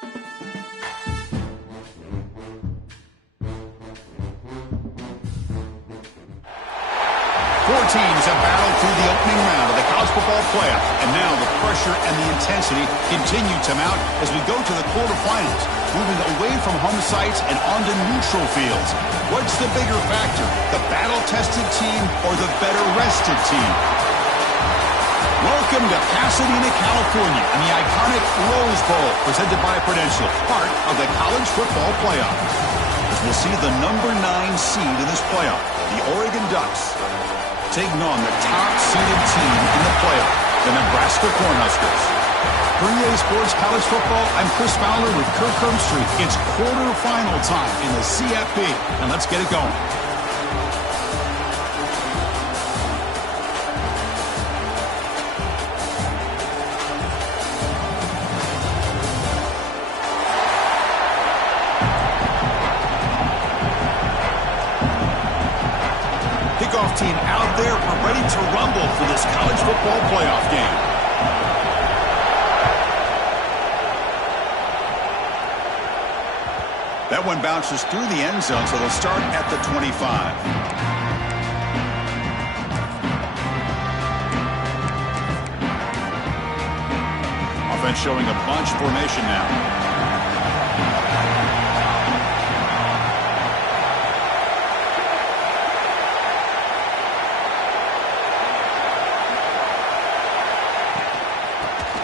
Four teams have battled through the opening round of the college football playoff, and now the pressure and the intensity continue to mount as we go to the quarterfinals, moving away from home sites and onto neutral fields. What's the bigger factor, the battle-tested team or the better-rested team? Welcome to Pasadena, California, and the iconic Rose Bowl, presented by Prudential, part of the college football playoff. As we'll see the number 9 seed in this playoff, the Oregon Ducks, taking on the top-seeded team in the playoff, the Nebraska Cornhuskers. For EA Sports College Football, I'm Chris Fowler with Kirk Herbstreit. It's quarterfinal time in the CFP, and let's get it going. Kickoff team out there, we're ready to rumble for this college football playoff game. That one bounces through the end zone, so they'll start at the 25. Offense showing a bunch formation now.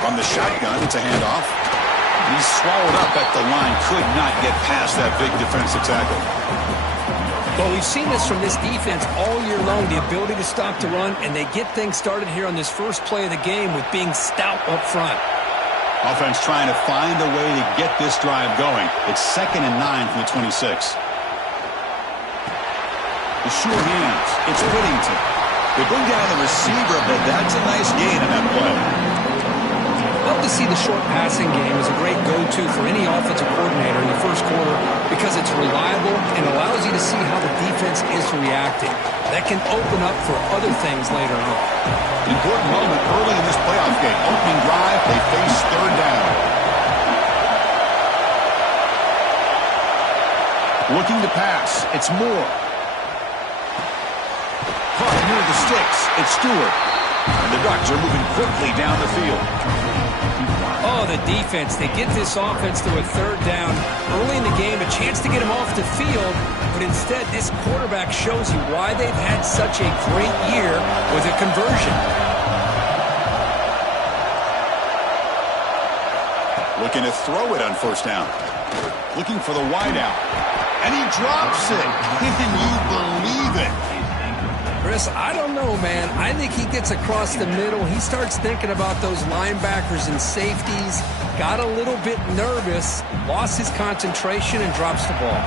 From the shotgun, it's a handoff. He's swallowed up at the line. Could not get past that big defensive tackle. Well, we've seen this from this defense all year long, the ability to stop the run, and they get things started here on this first play of the game with being stout up front. Offense trying to find a way to get this drive going. It's 2nd and 9 from the 26. The sure hands. It's Whittington. They bring down the receiver, but that's a nice gain in that play. Love to see the short passing game as a great go-to for any offensive coordinator in the first quarter because it's reliable and allows you to see how the defense is reacting. That can open up for other things later on. Important moment early in this playoff game. Opening drive, they face 3rd down. Looking to pass, it's Moore. Caught near the sticks, it's Stewart. And the Ducks are moving quickly down the field. Oh, the defense. They get this offense to a 3rd down. Early in the game, a chance to get him off the field, but instead this quarterback shows you why they've had such a great year with a conversion. Looking to throw it on 1st down. Looking for the wideout. And he drops it. Can you believe it? Chris, I don't know, man. I think he gets across the middle. He starts thinking about those linebackers and safeties. Got a little bit nervous, lost his concentration, and drops the ball.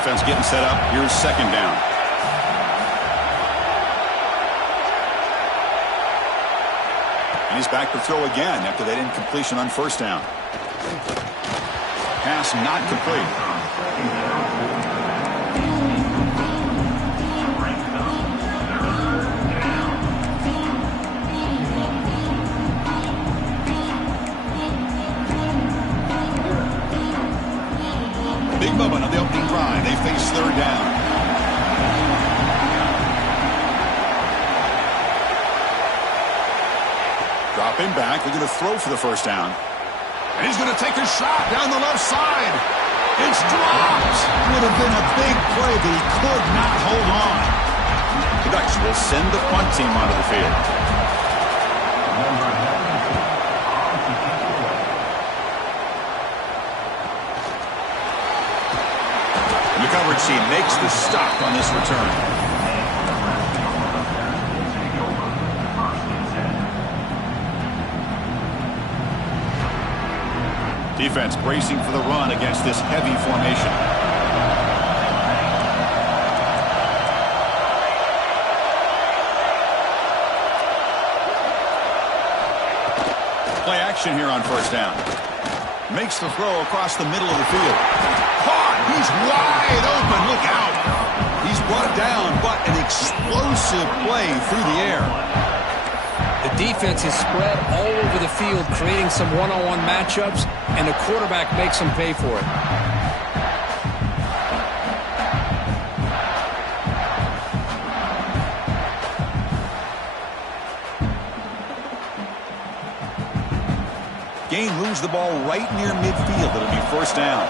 Offense getting set up. Here's 2nd down. And he's back to throw again after that incompletion on 1st down. Pass not complete. Big moment on the opening drive. They face 3rd down. Dropping back. They're going to throw for the 1st down. And he's going to take a shot down the left side. It's dropped. Would have been a big play, but he could not hold on. The Ducks will send the punt team onto the field. The coverage team makes the stop on this return. Defense bracing for the run against this heavy formation. Play action here on 1st down. Makes the throw across the middle of the field. Caught! He's wide open. Look out! He's brought down, but an explosive play through the air. The defense is spread all over the field, creating some one-on-one matchups, and the quarterback makes them pay for it. Gain moves the ball right near midfield. It'll be first down.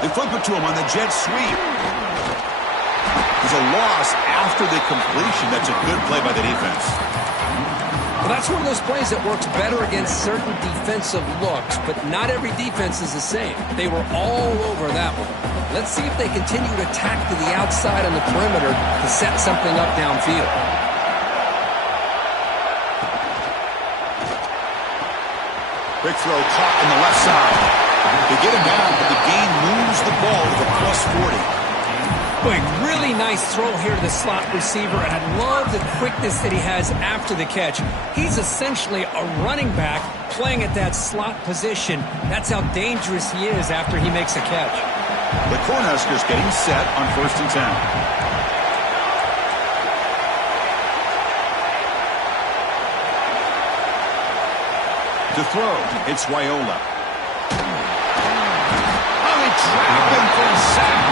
They flip it to him on the jet sweep. There's a loss after the completion. That's a good play by the defense. Well, that's one of those plays that works better against certain defensive looks, but not every defense is the same. They were all over that one. Let's see if they continue to attack to the outside on the perimeter to set something up downfield. Quick throw caught in the left side. They get him down, but the gain moves the ball to the +40. Boy, really nice throw here to the slot receiver, and I love the quickness that he has after the catch. He's essentially a running back playing at that slot position. That's how dangerous he is after he makes a catch. The Cornhuskers getting set on 1st and 10. To throw, it's Raiola. Trap him for a sack.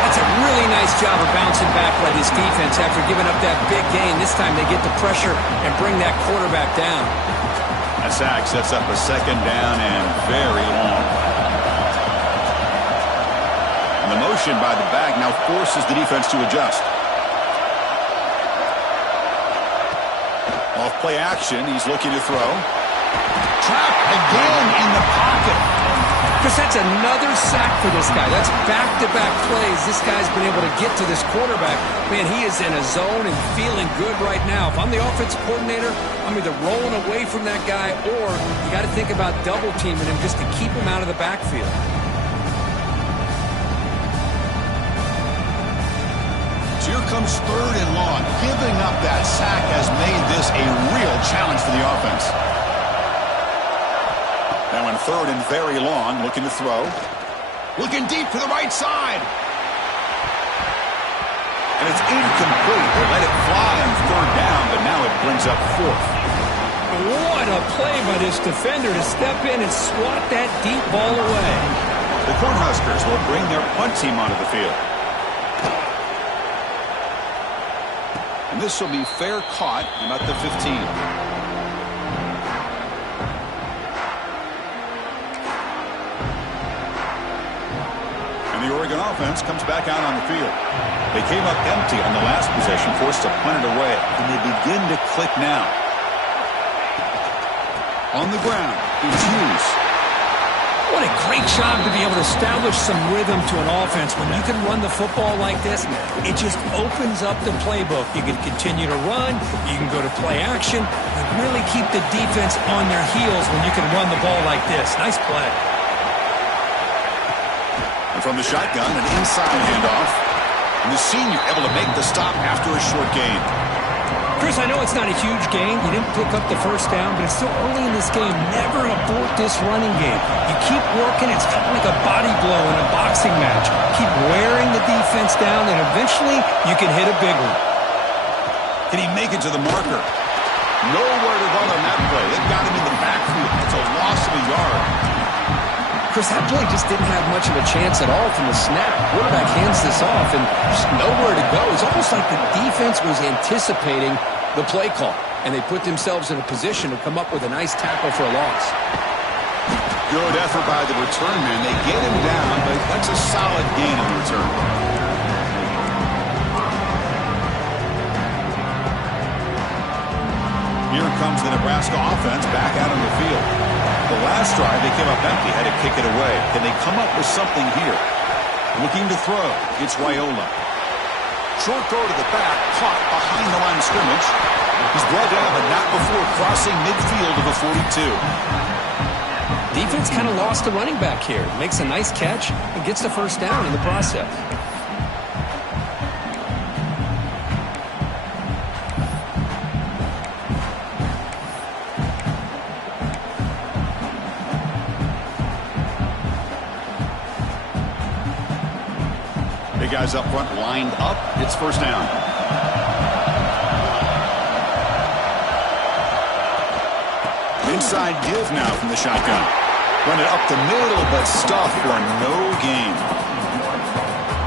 That's a really nice job of bouncing back by this defense after giving up that big gain. This time they get the pressure and bring that quarterback down. A sack sets up a 2nd down and very long. And the motion by the back now forces the defense to adjust. Off play action, he's looking to throw. Trap again in the pocket. Chris, that's another sack for this guy. That's back-to-back plays. This guy's been able to get to this quarterback. Man, he is in a zone and feeling good right now. If I'm the offensive coordinator, I'm either rolling away from that guy or you got to think about double-teaming him just to keep him out of the backfield. So here comes 3rd and long. Giving up that sack has made this a real challenge for the offense. Now in 3rd and very long, looking to throw. Looking deep to the right side. And it's incomplete. They let it fly on 3rd down, but now it brings up 4th. What a play by this defender to step in and swat that deep ball away. The Cornhuskers will bring their punt team onto the field. And this will be fair caught about the 15. The Oregon offense comes back out on the field. They came up empty on the last possession, forced to punt it away, and they begin to click now. On the ground, it's Hughes. What a great job to be able to establish some rhythm to an offense. When you can run the football like this, it just opens up the playbook. You can continue to run, you can go to play action, and really keep the defense on their heels when you can run the ball like this. Nice play. From the shotgun, an inside handoff. And the senior able to make the stop after a short gain. Chris, I know it's not a huge gain. You didn't pick up the 1st down, but it's still early in this game. Never abort this running game. You keep working. It's kind of like a body blow in a boxing match. Keep wearing the defense down, and eventually you can hit a big one. Can he make it to the marker? Nowhere to run on that play. They got him in the backfield. It's a loss of a yard. Chris, that play just didn't have much of a chance at all from the snap. Quarterback hands this off and just nowhere to go. It's almost like the defense was anticipating the play call, and they put themselves in a position to come up with a nice tackle for a loss. Good effort by the return man. They get him down, but that's a solid gain on the return. Here comes the Nebraska offense back out on the field. The last drive, they came up empty, had to kick it away. Can they come up with something here? Looking to throw, it's Raiola. Short throw to the back, caught behind the line of scrimmage. He's brought down, but not before crossing midfield of the 42. Defense kind of lost the running back here. Makes a nice catch and gets the 1st down in the process. guys up front lined up. It's first down. Inside give now from the shotgun. Run it up the middle, but stuff for no gain.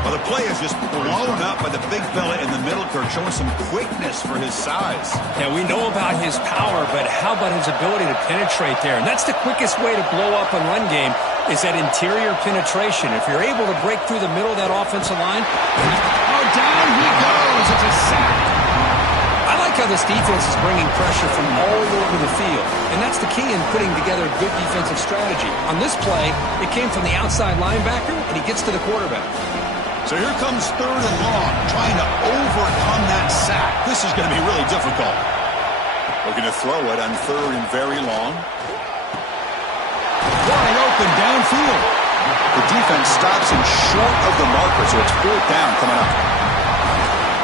Well, the play is just blown up by the big fella in the middle, Kirk, showing some quickness for his size. Yeah, we know about his power, but how about his ability to penetrate there? And that's the quickest way to blow up a run game, is that interior penetration. If you're able to break through the middle of that offensive line, oh, down he goes. It's a sack. I like how this defense is bringing pressure from all over the field, and that's the key in putting together a good defensive strategy. On this play, it came from the outside linebacker, and he gets to the quarterback. So here comes third and long, trying to overcome that sack. This is going to be really difficult. Looking to throw it on third and very long. Wide open downfield. The defense stops him short of the marker, so it's fourth down coming up.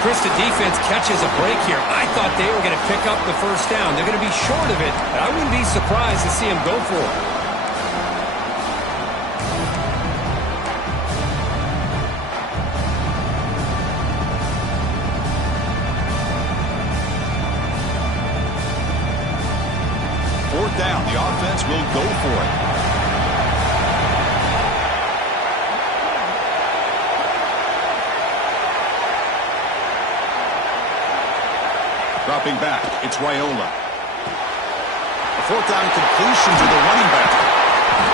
Chris, the defense catches a break here. I thought they were going to pick up the first down. They're going to be short of it, but I wouldn't be surprised to see him go for it. Fourth down, the offense will go for it. Dropping back, it's Raiola. A fourth down completion to the running back.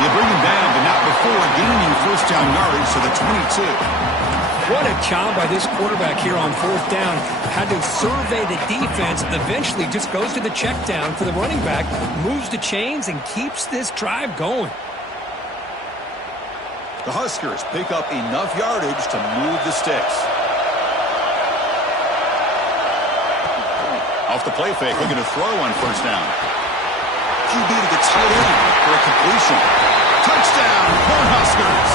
You bring him down, but not before gaining first down yardage to the 22. What a job by this quarterback here on fourth down. Had to survey the defense, eventually just goes to the check down for the running back, moves the chains, and keeps this drive going. The Huskers pick up enough yardage to move the sticks. Off the play fake, looking to throw on first down. QB to the tight end for a completion. Touchdown, Cornhuskers,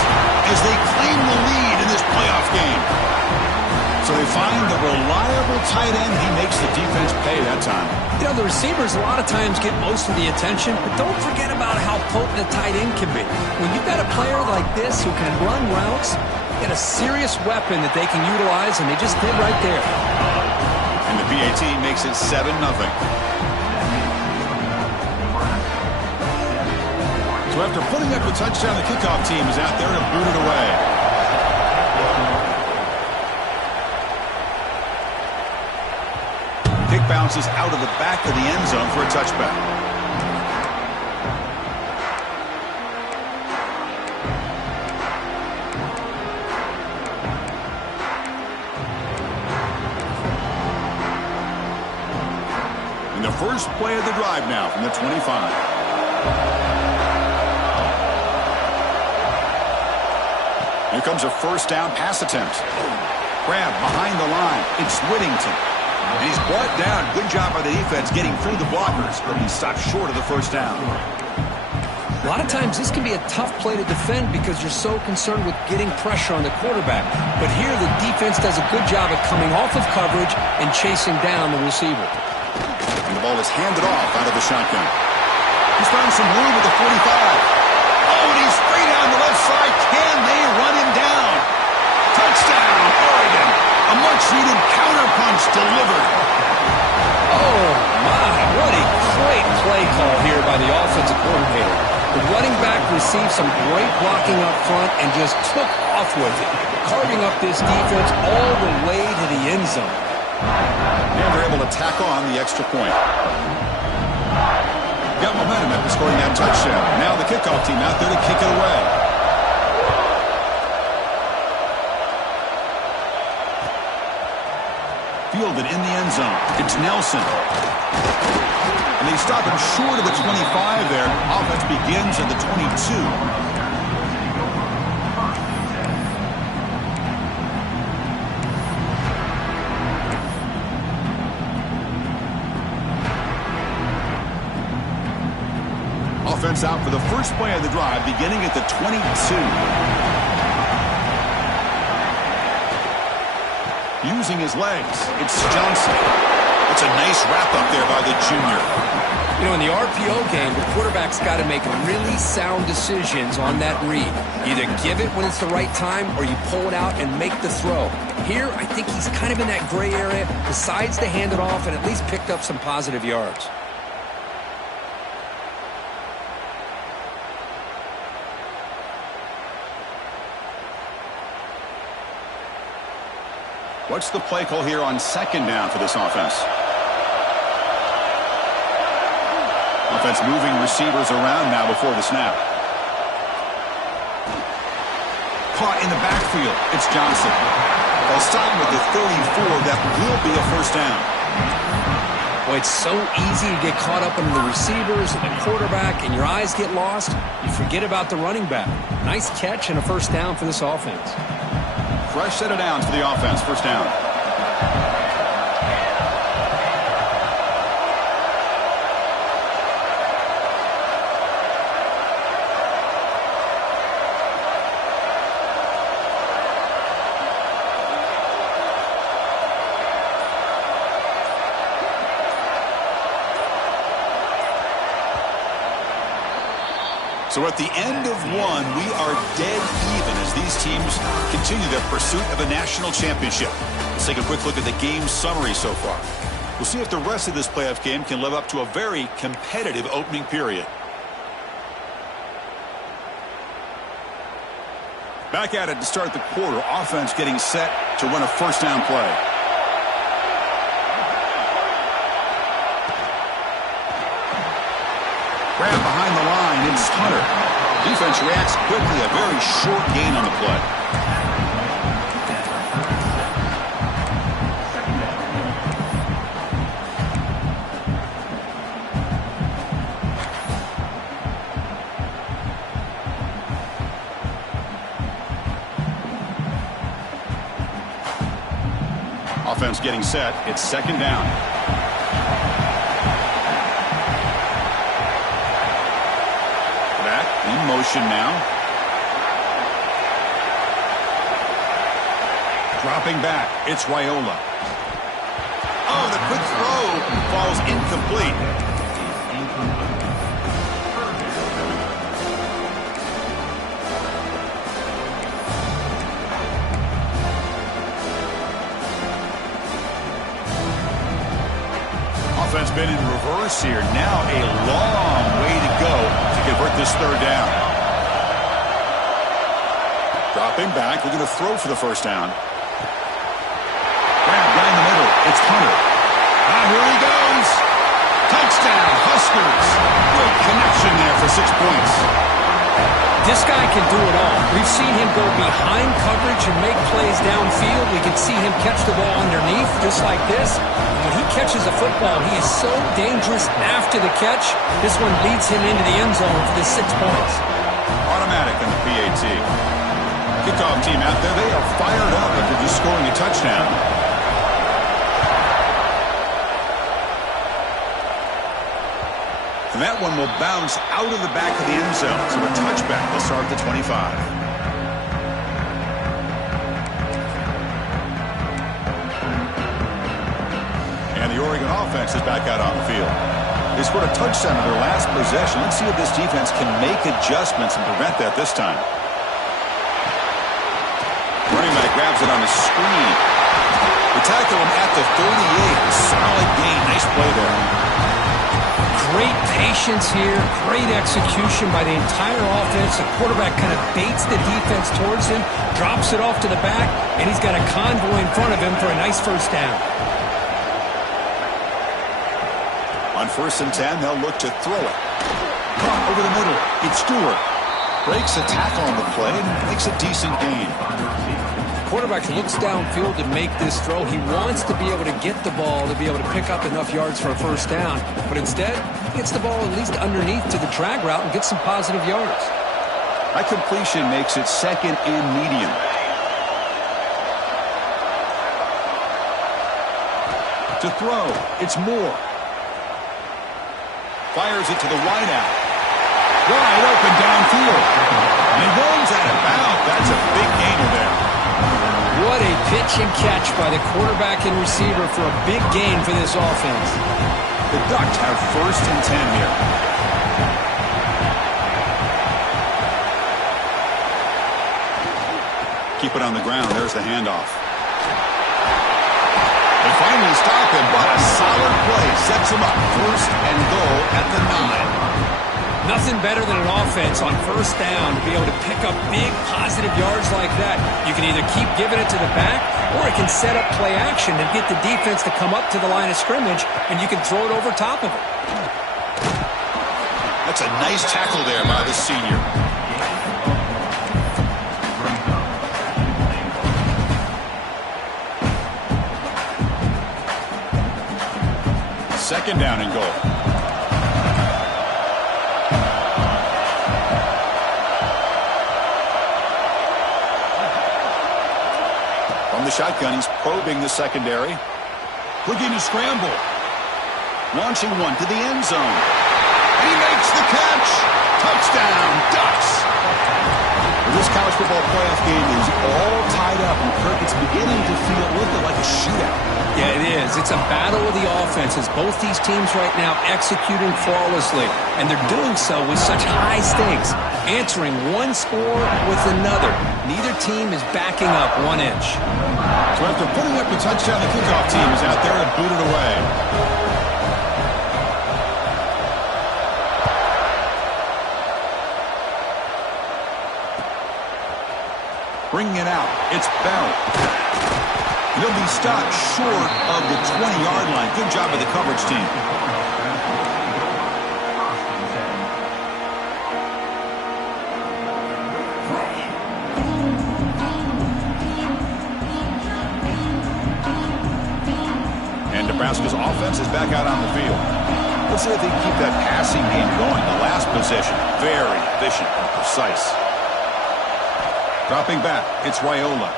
as they claim the lead in this playoff game. So they find the reliable tight end. He makes the defense pay that time. You know, the receivers a lot of times get most of the attention, but don't forget about how potent a tight end can be. When you've got a player like this who can run routes, you get a serious weapon that they can utilize, and they just did right there. And the PAT makes it 7-0. So after putting up the touchdown, the kickoff team is out there to boot it away. Kick bounces out of the back of the end zone for a touchback. And the first play of the drive now from the 25. Here comes a first down pass attempt. Grab behind the line. It's Whittington. And he's brought down. Good job by the defense getting through the blockers, but he stopped short of the first down. A lot of times this can be a tough play to defend because you're so concerned with getting pressure on the quarterback. But here the defense does a good job of coming off of coverage and chasing down the receiver. And the ball is handed off out of the shotgun. He's found some room at the 45. Oh, and he's free down the left side. Can they run him down? Touchdown, Oregon. A much-needed counterpunch delivered. Oh, my. What a great play call here by the offensive coordinator. The running back received some great blocking up front and just took off with it, carving up this defense all the way to the end zone. And they're able to tack on the extra point. Got momentum after scoring that touchdown. Now the kickoff team out there to kick it away. Fielded in the end zone. It's Nelson. And they stop him short of the 25 there. Offense begins at the 22. Offense out for the first play of the drive, beginning at the 22. Using his legs, it's Johnson. It's a nice wrap up there by the junior. You know, in the RPO game, the quarterback's got to make really sound decisions on that read. Either give it when it's the right time or you pull it out and make the throw. Here, I think he's kind of in that gray area, decides to hand it off and at least picked up some positive yards. What's the play call here on second down for this offense? Offense moving receivers around now before the snap. Caught in the backfield. It's Johnson. They'll stop him with the 34. That will be a first down. Boy, it's so easy to get caught up in the receivers and the quarterback, and your eyes get lost. You forget about the running back. Nice catch and a first down for this offense. Fresh set of downs for the offense. First down. So at the end of one, we are dead even as these teams continue their pursuit of a national championship. Let's take a quick look at the game summary so far. We'll see if the rest of this playoff game can live up to a very competitive opening period. Back at it to start the quarter. Offense getting set to run a first down play. Grab behind the line, it's Hunter. Defense reacts quickly, a very short gain on the play. Offense getting set, it's second down. In motion now. Dropping back. It's Raiola. Oh, the quick throw falls incomplete. Offense been in reverse here. Now a long way to go to convert this third down. Dropping back, looking to throw for the first down. Grab right in the middle. It's Hunter. Here he goes. Touchdown, Huskers. Good connection there for 6 points. This guy can do it all. We've seen him go behind coverage and make plays downfield. We can see him catch the ball underneath, just like this. When he catches a football, he is so dangerous after the catch. This one leads him into the end zone for the 6 points. Automatic in the PAT. Kickoff team out there, they are fired up after just scoring a touchdown. And that one will bounce out of the back of the end zone. So a touchback will start at the 25. And the Oregon offense is back out on the field. They scored a touchdown in their last possession. Let's see if this defense can make adjustments and prevent that this time. Running back grabs it on the screen. They tackle him at the 38. Solid gain. Nice play there. Great patience here, great execution by the entire offense. The quarterback kind of baits the defense towards him, drops it off to the back, and he's got a convoy in front of him for a nice first down. On 1st and 10, they'll look to throw it. Caught over the middle. It's Stewart. Breaks a tackle on the play and makes a decent gain. Quarterback looks downfield to make this throw. He wants to be able to get the ball to be able to pick up enough yards for a first down. But instead, he gets the ball at least underneath to the drag route and gets some positive yards. That completion makes it second and medium. To throw, it's Moore. Fires it to the wideout. Wide open downfield. And he runs out of bounds. That's a big gainer there. What a pitch and catch by the quarterback and receiver for a big gain for this offense. The Ducks have 1st and 10 here. Keep it on the ground. There's the handoff. They finally stop him, but a solid play sets him up. 1st and goal at the 9. Nothing better than an offense on 1st down to be able to pick up big positive yards like that. You can either keep giving it to the back, or it can set up play action and get the defense to come up to the line of scrimmage, and you can throw it over top of it. That's a nice tackle there by the senior. Second down and goal. From the shotgun, he's probing the secondary. Looking to scramble. Launching one to the end zone. And he makes the catch. Touchdown, Ducks. This college football playoff game is all tied up, and Kirk, it's beginning to feel a little bit like a shootout. Yeah, it is. It's a battle of the offenses. Both these teams right now executing flawlessly, and they're doing so with such high stakes, answering one score with another. Neither team is backing up 1 inch. So after putting up the touchdown, the kickoff team is out there to boot it away. Bringing it out. It's Bell. He'll be stopped short of the 20-yard line. Good job of the coverage team. And Nebraska's offense is back out on the field. Let's see if they can keep that passing game going. The last possession, very efficient and precise. Dropping back, it's Raiola.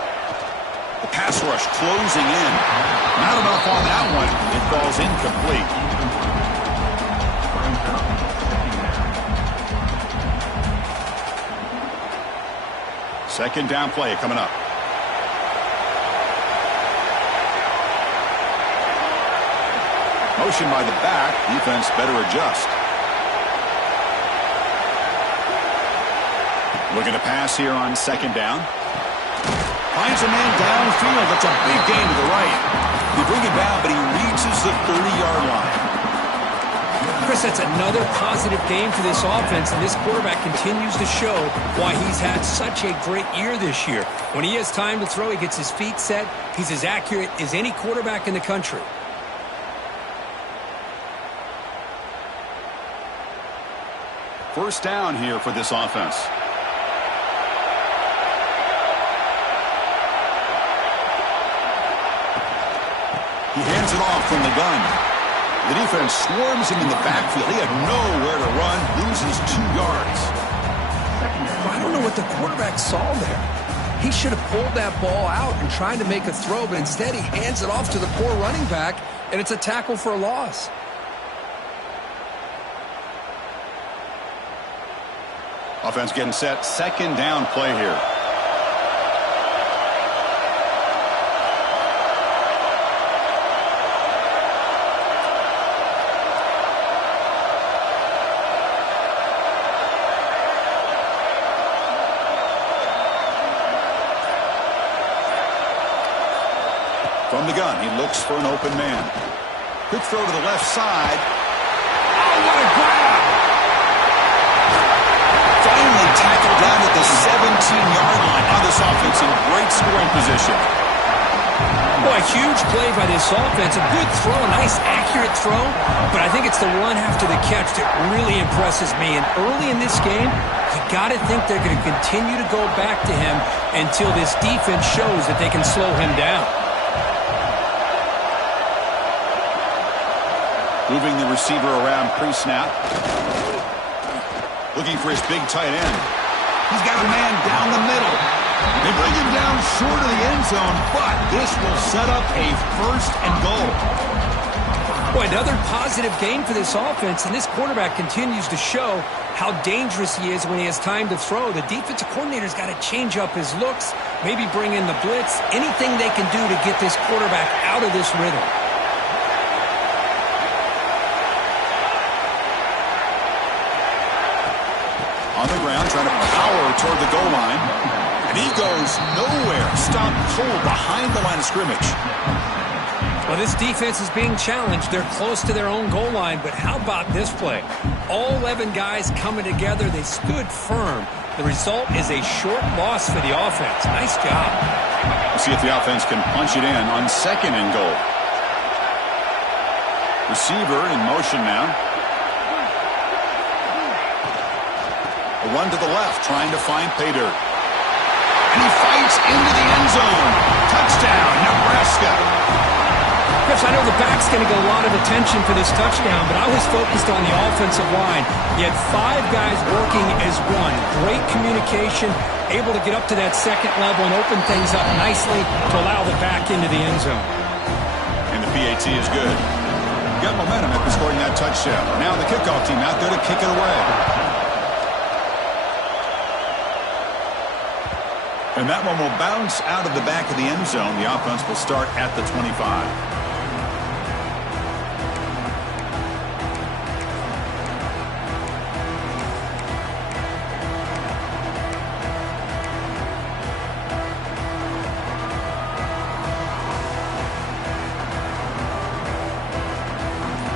The pass rush closing in. Not enough on that one. It falls incomplete. Second down play coming up. Motion by the back. Defense better adjust. Looking to pass here on second down. Finds a man downfield. That's a big gain to the right. You bring it down, but he reaches the 30-yard line. Chris, that's another positive game for this offense, and this quarterback continues to show why he's had such a great year this year. When he has time to throw, he gets his feet set. He's as accurate as any quarterback in the country. First down here for this offense. He hands it off from the gun. The defense swarms him in the backfield. He had nowhere to run, loses 2 yards. I don't know what the quarterback saw there. He should have pulled that ball out and tried to make a throw, but instead he hands it off to the poor running back, and it's a tackle for a loss. Offense getting set. Second down play here. From the gun, he looks for an open man. Quick throw to the left side. Oh, what a grab! Finally tackled down at the 17-yard line. Now this offense in great scoring position. Boy, a huge play by this offense. A good throw, a nice accurate throw. But I think it's the run after the catch that really impresses me. And early in this game, you got to think they're going to continue to go back to him until this defense shows that they can slow him down. Moving the receiver around pre-snap. Looking for his big tight end. He's got a man down the middle. They bring him down short of the end zone, but this will set up a first and goal. Boy, another positive game for this offense, and this quarterback continues to show how dangerous he is when he has time to throw. The defensive coordinator's got to change up his looks, maybe bring in the blitz, anything they can do to get this quarterback out of this rhythm. On the ground, trying to power toward the goal line. And he goes nowhere. Stopped cold behind the line of scrimmage. Well, this defense is being challenged. They're close to their own goal line, but how about this play? All 11 guys coming together. They stood firm. The result is a short loss for the offense. Nice job. We'll see if the offense can punch it in on 2nd and goal. Receiver in motion now. A run to the left, trying to find pay dirt. And he fights into the end zone. Touchdown, Nebraska. Chris, I know the back's going to get a lot of attention for this touchdown, but I was focused on the offensive line. You had 5 guys working as one. Great communication, able to get up to that 2nd level and open things up nicely to allow the back into the end zone. And the PAT is good. Got momentum after scoring that touchdown. Now the kickoff team out there to kick it away. And that one will bounce out of the back of the end zone. The offense will start at the 25.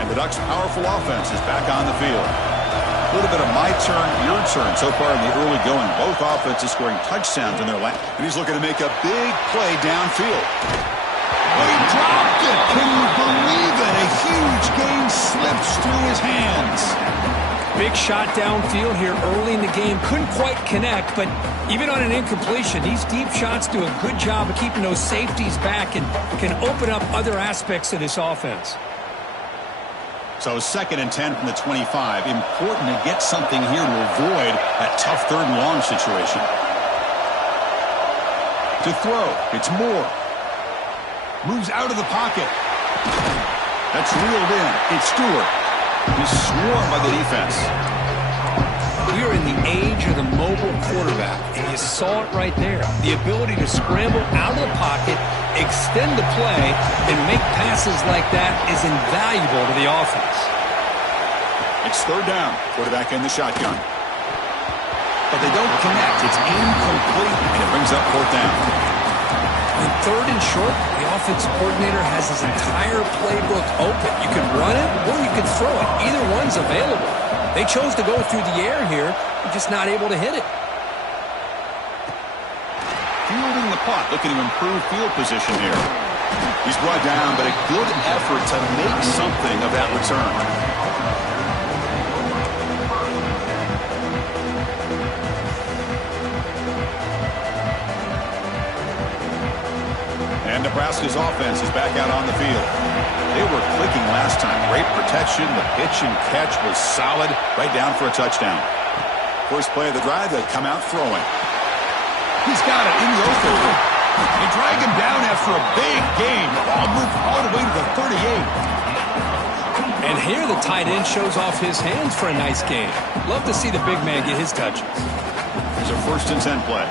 The Ducks' powerful offense is back on the field. A little bit of my turn, your turn so far in the early going. Both offenses scoring touchdowns in their lap. And he's looking to make a big play downfield. Oh, he dropped it. Can you believe it? A huge gain slips through his hands. Big shot downfield here early in the game. Couldn't quite connect, but even on an incompletion, these deep shots do a good job of keeping those safeties back and can open up other aspects of this offense. So 2nd and 10 from the 25. Important to get something here to avoid that tough 3rd and long situation. To throw, it's Moore. Moves out of the pocket. That's reeled in. It's Stewart. He's swarmed by the defense. We are in the age of the mobile quarterback, and you saw it right there. The ability to scramble out of the pocket, extend the play, and make passes like that is invaluable to the offense. It's 3rd down. Quarterback in the shotgun. But they don't connect. It's incomplete, and it brings up 4th down. On 3rd and short, the offensive coordinator has his entire playbook open. You can run it, or you can throw it. Either one's available. They chose to go through the air here. They're just not able to hit it. Fielding the punt, looking to improve field position here. He's brought down, but a good effort to make something of that return. And Nebraska's offense is back out on the field. They were clicking last time. Great protection. The pitch and catch was solid. Right down for a touchdown. First play of the drive, they come out throwing. He's got it in the open. They drag him down after a big gain. The ball moved all the way to the 38. And here the tight end shows off his hands for a nice gain. Love to see the big man get his touches. Here's a 1st and 10 play.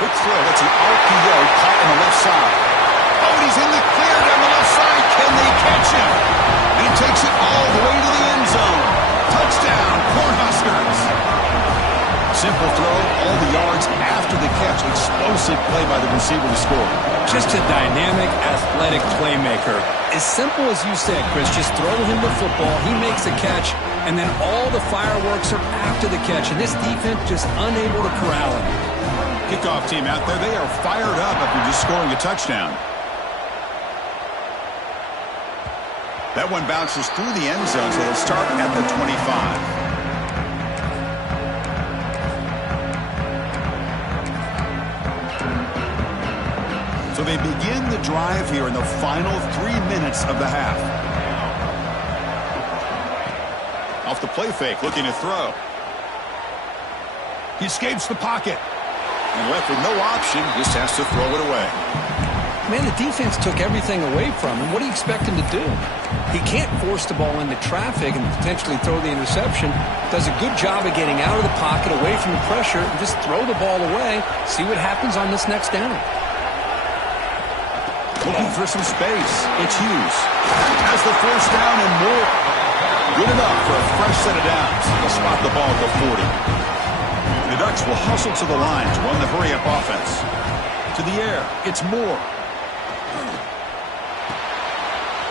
Quick throw. That's an RPO caught on the left side. Oh, and he's in the clear down the left side. Can they catch him? And he takes it all the way to the end zone. Touchdown, Cornhuskers. Simple throw, all the yards after the catch. Explosive play by the receiver to score. Just a dynamic, athletic playmaker. As simple as you said, Chris, just throw him the football. He makes a catch, and then all the fireworks are after the catch. And this defense just unable to corral him. Kickoff team out there, they are fired up after just scoring a touchdown. That one bounces through the end zone, so they'll start at the 25. So they begin the drive here in the final 3 minutes of the half. Off the play fake, looking to throw. He escapes the pocket. And left with no option, just has to throw it away. Man, the defense took everything away from him. What do you expect him to do? He can't force the ball into traffic and potentially throw the interception. Does a good job of getting out of the pocket, away from the pressure, and just throw the ball away. See what happens on this next down. Looking for some space. It's Hughes. Has the first down and more. Good enough for a fresh set of downs. He'll spot the ball at the 40. The Ducks will hustle to the line to run the hurry-up offense. To the air, it's Moore.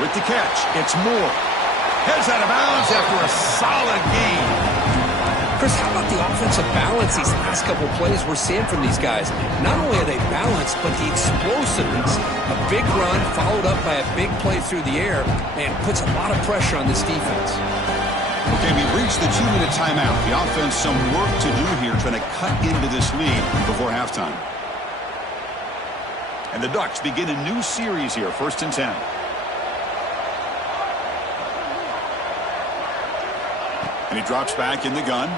With the catch, it's Moore. Heads out of bounds after a solid gain. Chris, how about the offensive balance these last couple of plays we're seeing from these guys? Not only are they balanced, but the explosiveness. A big run followed up by a big play through the air, man, puts a lot of pressure on this defense. Okay, we've reached the 2-minute timeout. The offense some work to do here trying to cut into this lead before halftime. And the Ducks begin a new series here, 1st and 10. And he drops back in the gun.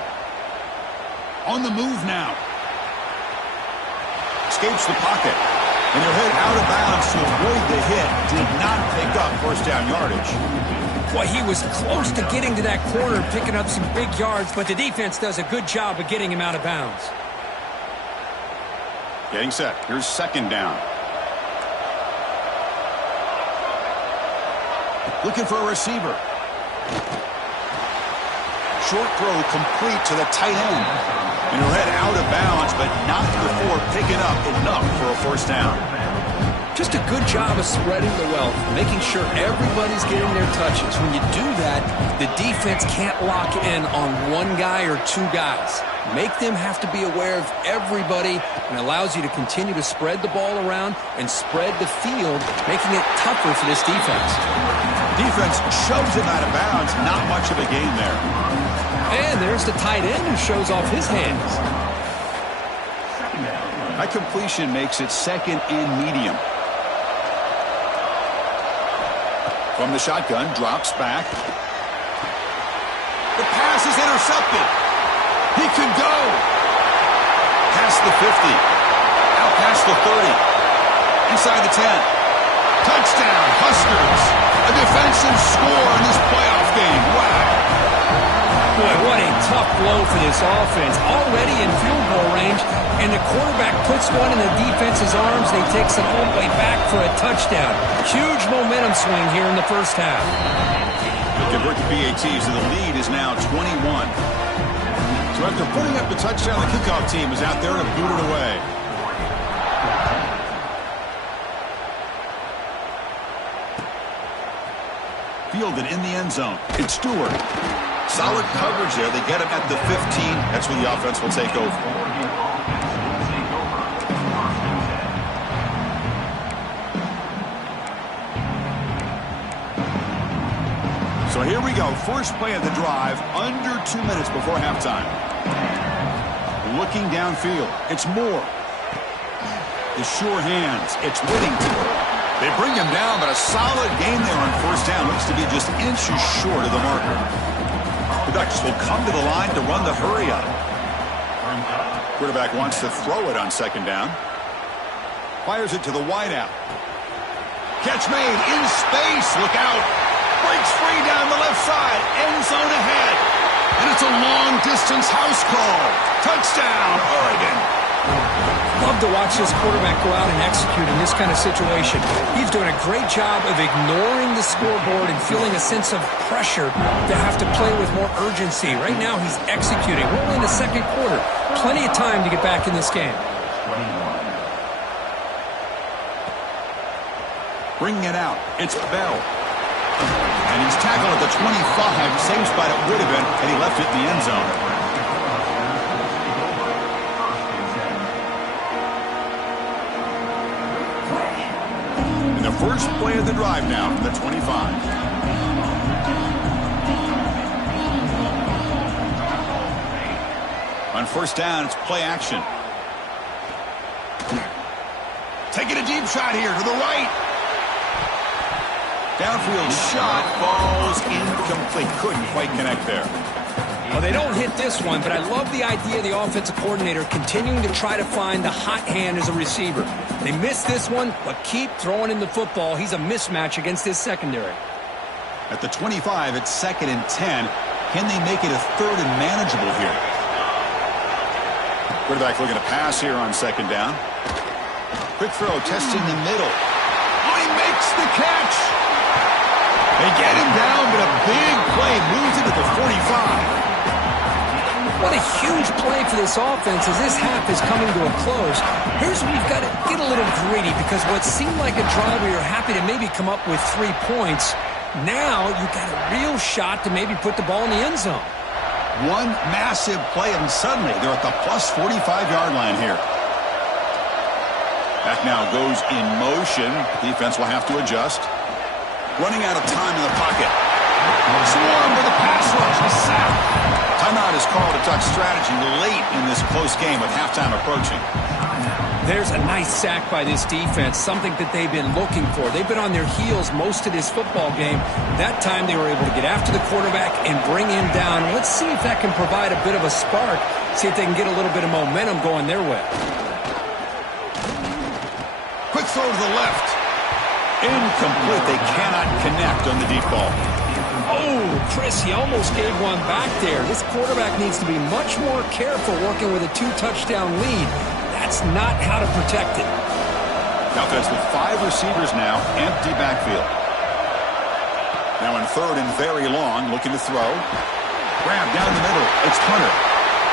On the move now. Escapes the pocket. And he'll head out of bounds to avoid the hit. Did not pick up first down yardage. Boy, he was close to getting to that corner, picking up some big yards, but the defense does a good job of getting him out of bounds. Getting set. Here's 2nd down. Looking for a receiver. Short throw complete to the tight end. And he'll head out of bounds, but not before picking up enough for a first down. Just a good job of spreading the wealth, making sure everybody's getting their touches. When you do that, the defense can't lock in on one guy or two guys. Make them have to be aware of everybody, and allows you to continue to spread the ball around and spread the field, making it tougher for this defense. Defense shoves him out of bounds. Not much of a gain there. And there's the tight end who shows off his hands. That completion makes it 2nd and medium. From the shotgun, drops back. The pass is intercepted. He could go. Past the 50. Out past the 30. Inside the 10. Touchdown, Huskers. A defensive score in this playoff game. Wow. Boy, what a tough blow for this offense. Already in field goal range, and the quarterback puts one in the defense's arms. They takes it all the way back for a touchdown. Huge momentum swing here in the first half. They convert to PATs, and the lead is now 21. So after putting up the touchdown, the kickoff team is out there to boot it away. Fielded in the end zone. It's Stewart. Solid coverage there. They get him at the 15. That's where the offense will take over. So here we go. First play of the drive. Under 2 minutes before halftime. Looking downfield. It's Moore. The sure hands. It's Whittington. They bring him down, but a solid gain there on first down. Looks to be just inches short of the marker. The Ducks will come to the line to run the hurry-up. Quarterback wants to throw it on 2nd down. Fires it to the wideout. Catch made in space. Look out. Breaks free down the left side. End zone ahead. And it's a long-distance house call. Touchdown, Oregon. Love to watch this quarterback go out and execute in this kind of situation. He's doing a great job of ignoring the scoreboard and feeling a sense of pressure to have to play with more urgency. Right now, he's executing. We're only in the 2nd quarter. Plenty of time to get back in this game. Bringing it out. It's Bell. And he's tackled at the 25. Same spot it would have been, and he left it in the end zone. First play of the drive now from the 25. On first down, it's play action. Taking a deep shot here to the right. Downfield shot falls incomplete. Couldn't quite connect there. Well, they don't hit this one, but I love the idea of the offensive coordinator continuing to try to find the hot hand as a receiver. They missed this one, but keep throwing him the football. He's a mismatch against his secondary. At the 25, it's 2nd and 10. Can they make it a 3rd and manageable here? Quarterback looking to pass here on 2nd down. Quick throw, testing the middle. Oh, he makes the catch. They get him down, but a big play moves it to the 45. What a huge play for this offense as this half is coming to a close. Here's where you've got to get a little greedy because what seemed like a drive where you're happy to maybe come up with 3 points, now you've got a real shot to maybe put the ball in the end zone. One massive play, and suddenly they're at the plus 45-yard line here. Back now goes in motion. Defense will have to adjust. Running out of time in the pocket. Swarm with a pass rush. A sack. Timeout is called to talk strategy late in this close game with halftime approaching. There's a nice sack by this defense, something that they've been looking for. They've been on their heels most of this football game. That time they were able to get after the quarterback and bring him down. Let's see if that can provide a bit of a spark, see if they can get a little bit of momentum going their way. Quick throw to the left. Incomplete. They cannot connect on the deep ball. Oh, Chris, he almost gave one back there. This quarterback needs to be much more careful working with a 2-touchdown lead. That's not how to protect it. Offense with 5 receivers now, empty backfield. Now in third and very long, looking to throw. Grab down the middle. It's Hunter.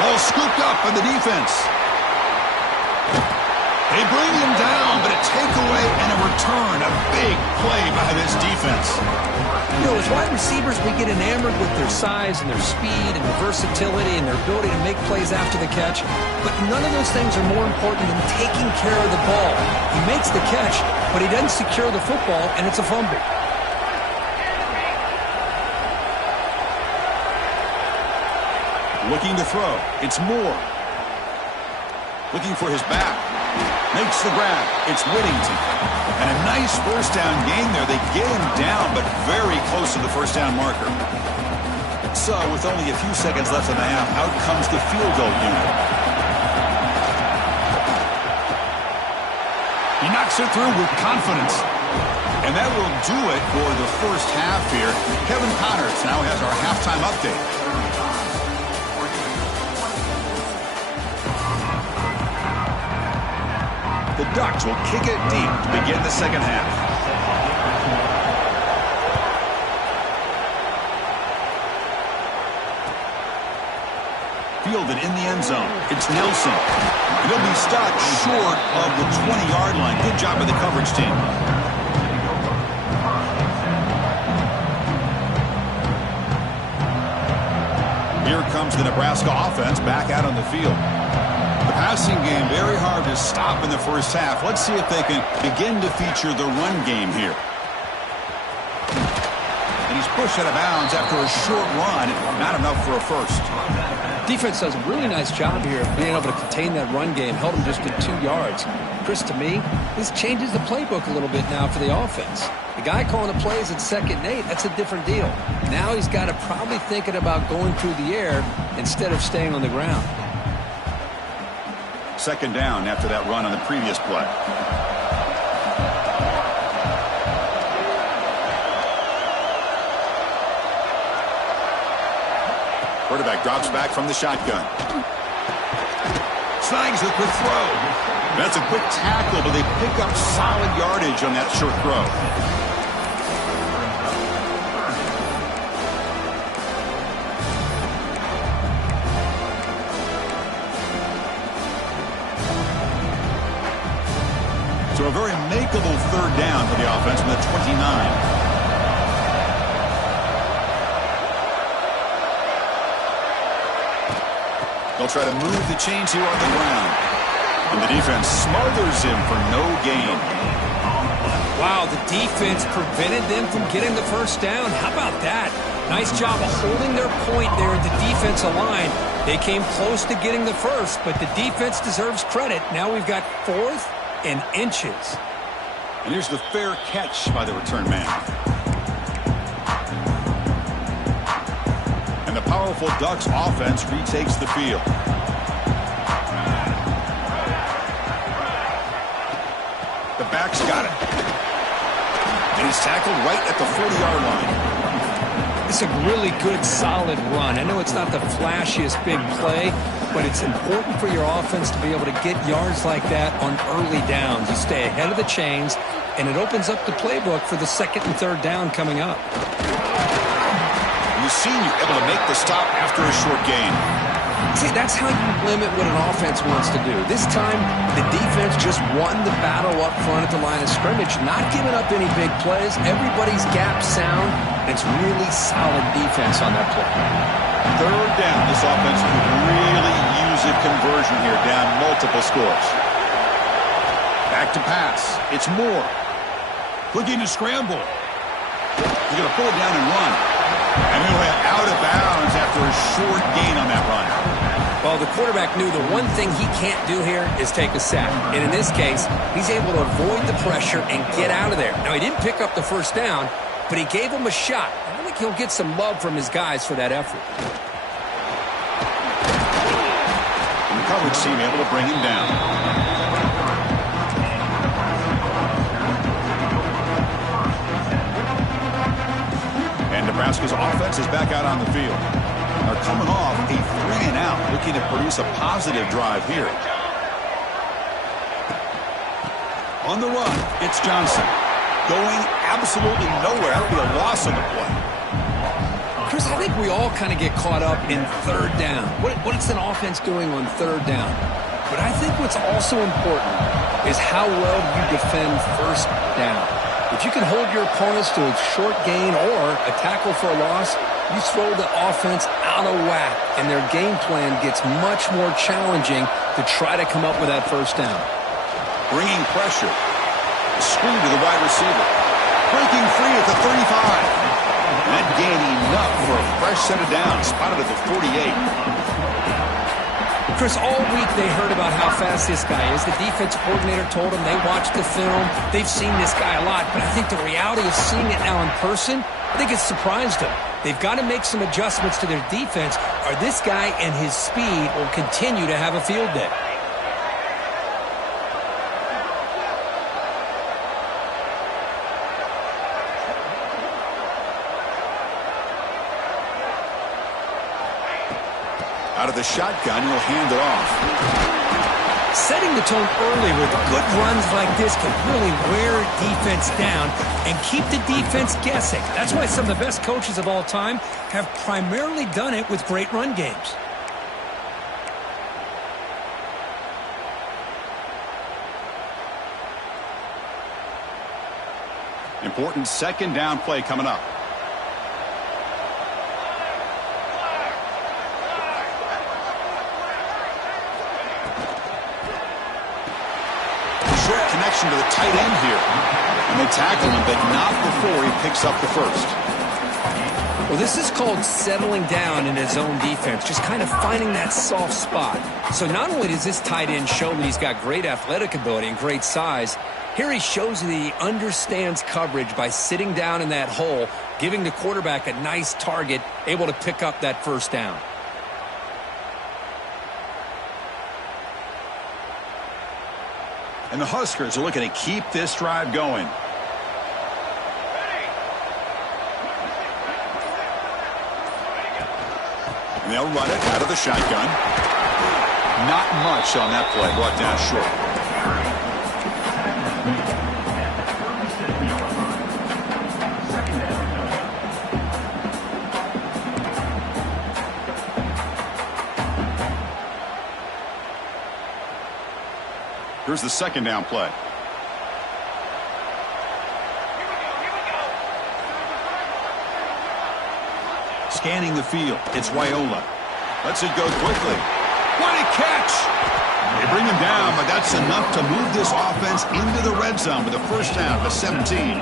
Ball scooped up by the defense. They bring him down, but a takeaway and a return. A big play by this defense. You know, as wide receivers, we get enamored with their size and their speed and their versatility and their ability to make plays after the catch. But none of those things are more important than taking care of the ball. He makes the catch, but he doesn't secure the football, and it's a fumble. Looking to throw. It's Moore. Looking for his back. Makes the grab. It's Whittington. And a nice first down gain there. They get him down, but very close to the first down marker. So, with only a few seconds left in the half, out comes the field goal unit. He knocks it through with confidence. And that will do it for the first half here. Kevin Connors now has our halftime update. The Ducks will kick it deep to begin the second half. Fielded in the end zone. It's Nelson. And he'll be stopped short of the 20-yard line. Good job by the coverage team. Here comes the Nebraska offense back out on the field. The passing game very hard to stop in the first half. Let's see if they can begin to feature the run game here. And he's pushed out of bounds after a short run. Not enough for a first. Defense does a really nice job here of being able to contain that run game. Held him just to 2 yards. Chris, to me, this changes the playbook a little bit now for the offense. The guy calling the plays at 2nd and 8, that's a different deal. Now he's got to probably thinking about going through the air instead of staying on the ground. Second down after that run on the previous play. Quarterback drops back from the shotgun. Snags the quick throw. That's a quick tackle, but they pick up solid yardage on that short throw. So a very makeable third down for the offense from the 29. They'll try to move the chains here on the ground. And the defense smothers him for no gain. Wow, the defense prevented them from getting the first down. How about that? Nice job of holding their point there at the defensive line. They came close to getting the first, but the defense deserves credit. Now we've got 4th and inches. And here's the fair catch by the return man. And the powerful Ducks offense retakes the field. The back's got it. And he's tackled right at the 40-yard line. It's a really good, solid run. I know it's not the flashiest big play, but it's important for your offense to be able to get yards like that on early downs. You stay ahead of the chains, and it opens up the playbook for the second and third down coming up. You've seen you able to make the stop after a short gain. See, that's how you limit what an offense wants to do. This time, the defense just won the battle up front at the line of scrimmage, not giving up any big plays. Everybody's gap sound. It's really solid defense on that play. Third down. This offense could really use a conversion here, down multiple scores. Back to pass. It's Moore. Looking to scramble. He's going to pull it down and run. And he went out of bounds after a short gain on that run. Well, the quarterback knew the one thing he can't do here is take a sack. And in this case, he's able to avoid the pressure and get out of there. Now, he didn't pick up the first down, but he gave him a shot. I think he'll get some love from his guys for that effort. And the coverage team able to bring him down. Nebraska's offense is back out on the field. They're coming off a 3-and-out, looking to produce a positive drive here. On the run, it's Johnson. Going absolutely nowhere. That'll be a loss on the play. Chris, I think we all kind of get caught up in third down. What is an offense doing on third down? But I think what's also important is how well you defend first down. If you can hold your opponents to a short gain or a tackle for a loss, you throw the offense out of whack, and their game plan gets much more challenging to try to come up with that first down. Bringing pressure. Screen to the wide receiver. Breaking free at the 35. That gained enough for a fresh set of downs. Spotted at the 48. Chris, all week they heard about how fast this guy is. The defense coordinator told them they watched the film. They've seen this guy a lot, but I think the reality of seeing it now in person, I think it's surprised them. They've got to make some adjustments to their defense, or this guy and his speed will continue to have a field day. Out of the shotgun, he'll hand it off. Setting the tone early with good runs like this can really wear defense down and keep the defense guessing. That's why some of the best coaches of all time have primarily done it with great run games. Important second down play coming up. Short connection to the tight end here. And they tackle him, but not before he picks up the first. Well, this is called settling down in his own defense, just kind of finding that soft spot. So not only does this tight end show that he's got great athletic ability and great size, here he shows that he understands coverage by sitting down in that hole, giving the quarterback a nice target, able to pick up that first down. And the Huskers are looking to keep this drive going. And they'll run it out of the shotgun. Not much on that play, brought down short. Here's the second down play. Scanning the field, it's Wyola. Lets it go quickly. What a catch! They bring him down, but that's enough to move this offense into the red zone with a first down to 17.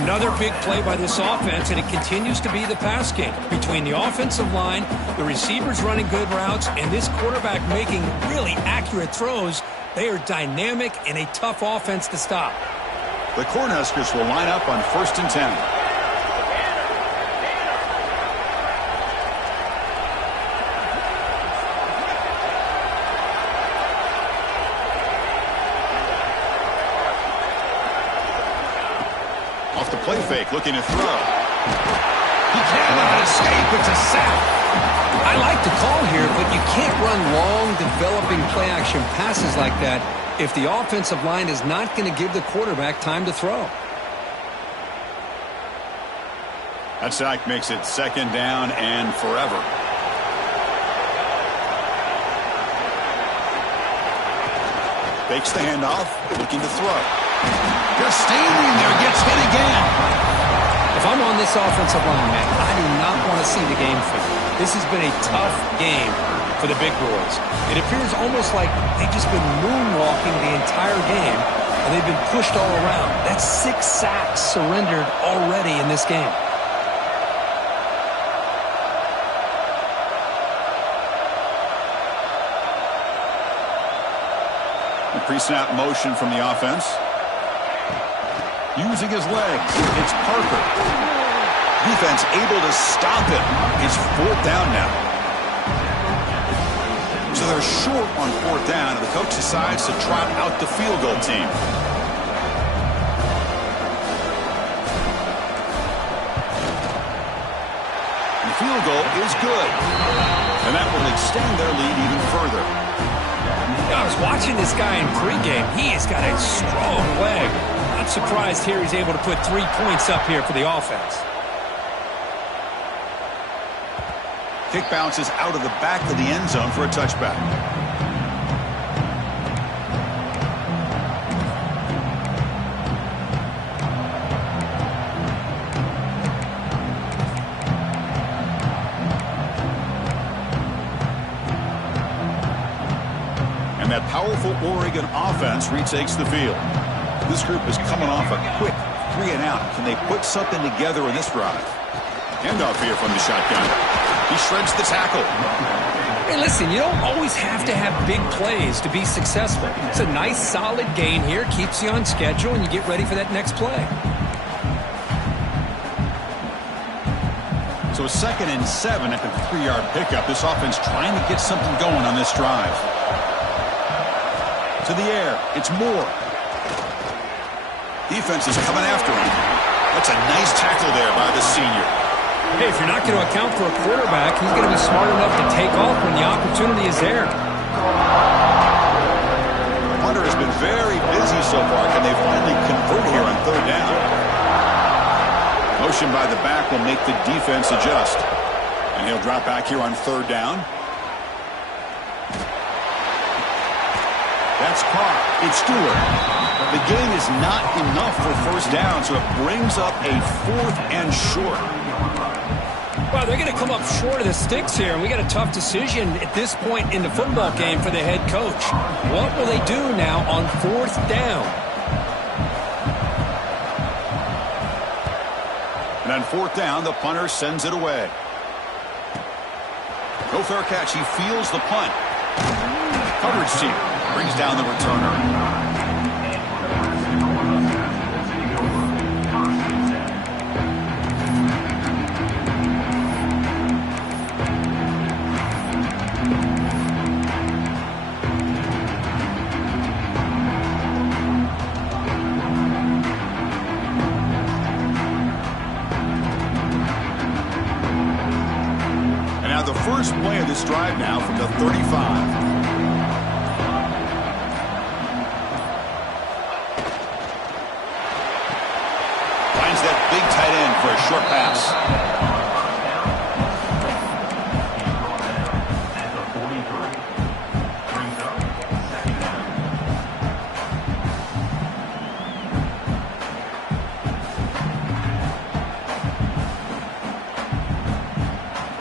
Another big play by this offense, and it continues to be the pass game. Between the offensive line, the receivers running good routes, and this quarterback making really accurate throws, they are dynamic and a tough offense to stop. The Cornhuskers will line up on 1st and 10. Off the play fake, looking to throw. He cannot escape. It's a sack. I like the call here, but you can't run long, developing play-action passes like that if the offensive line is not going to give the quarterback time to throw. That sack makes it 2nd down and forever. Fakes the handoff, looking to throw. Just standing there, gets hit again. If I'm on this offensive line, man, I do not want to see the game flip. This has been a tough game for the big boys. It appears almost like they've just been moonwalking the entire game, and they've been pushed all around. That's 6 sacks surrendered already in this game. The pre-snap motion from the offense. Using his legs, it's Parker. Defense able to stop him. It's 4th down now. So they're short on 4th down, and the coach decides to trot out the field goal team. The field goal is good, and that will extend their lead even further. I was watching this guy in pregame. He has got a strong leg. Not surprised here he's able to put 3 points up here for the offense. Kick bounces out of the back of the end zone for a touchback. And that powerful Oregon offense retakes the field. This group is coming off a quick 3-and-out. Can they put something together in this drive? Handoff here from the shotgun. He shreds the tackle. Hey, listen, you don't always have to have big plays to be successful. It's a nice, solid gain here. Keeps you on schedule, and you get ready for that next play. So 2nd and 7 at the 3-yard pickup. This offense trying to get something going on this drive. To the air. It's Moore. Defense is coming after him. That's a nice tackle there by the senior. Hey, if you're not going to account for a quarterback, he's going to be smart enough to take off when the opportunity is there. Hunter has been very busy so far. Can they finally convert here on 3rd down? Motion by the back will make the defense adjust. And he'll drop back here on 3rd down. That's Carr. It's Stewart. The gain is not enough for 1st down, so it brings up a 4th and short. Well, they're going to come up short of the sticks here, and we got a tough decision at this point in the football game for the head coach. What will they do now on 4th down? And on 4th down, the punter sends it away. No fair catch. He feels the punt. Coverage team brings down the returner. The first play of this drive now from the 35. Finds that big tight end for a short pass.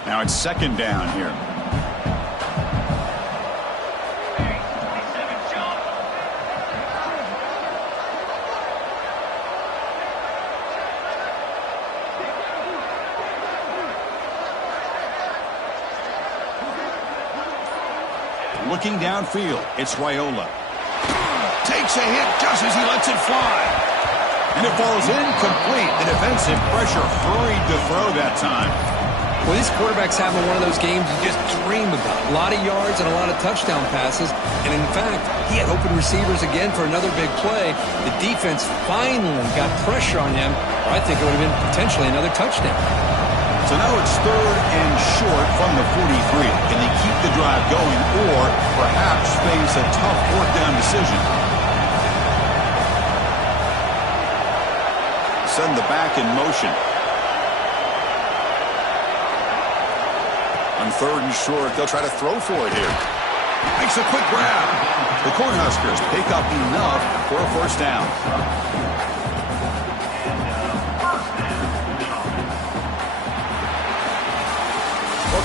Now it's 2nd down here. Looking downfield, it's Raiola. Takes a hit just as he lets it fly. And it falls incomplete. The defensive pressure hurried to throw that time. Well, these quarterbacks having one of those games you just dream about. A lot of yards and a lot of touchdown passes. And in fact, he had open receivers again for another big play. The defense finally got pressure on him. I think it would have been potentially another touchdown. So now it's 3rd and short from the 43. Can they keep the drive going or perhaps face a tough fourth down decision? Send the back in motion. On 3rd and short, they'll try to throw for it here. Makes a quick grab. The Cornhuskers pick up enough for a first down.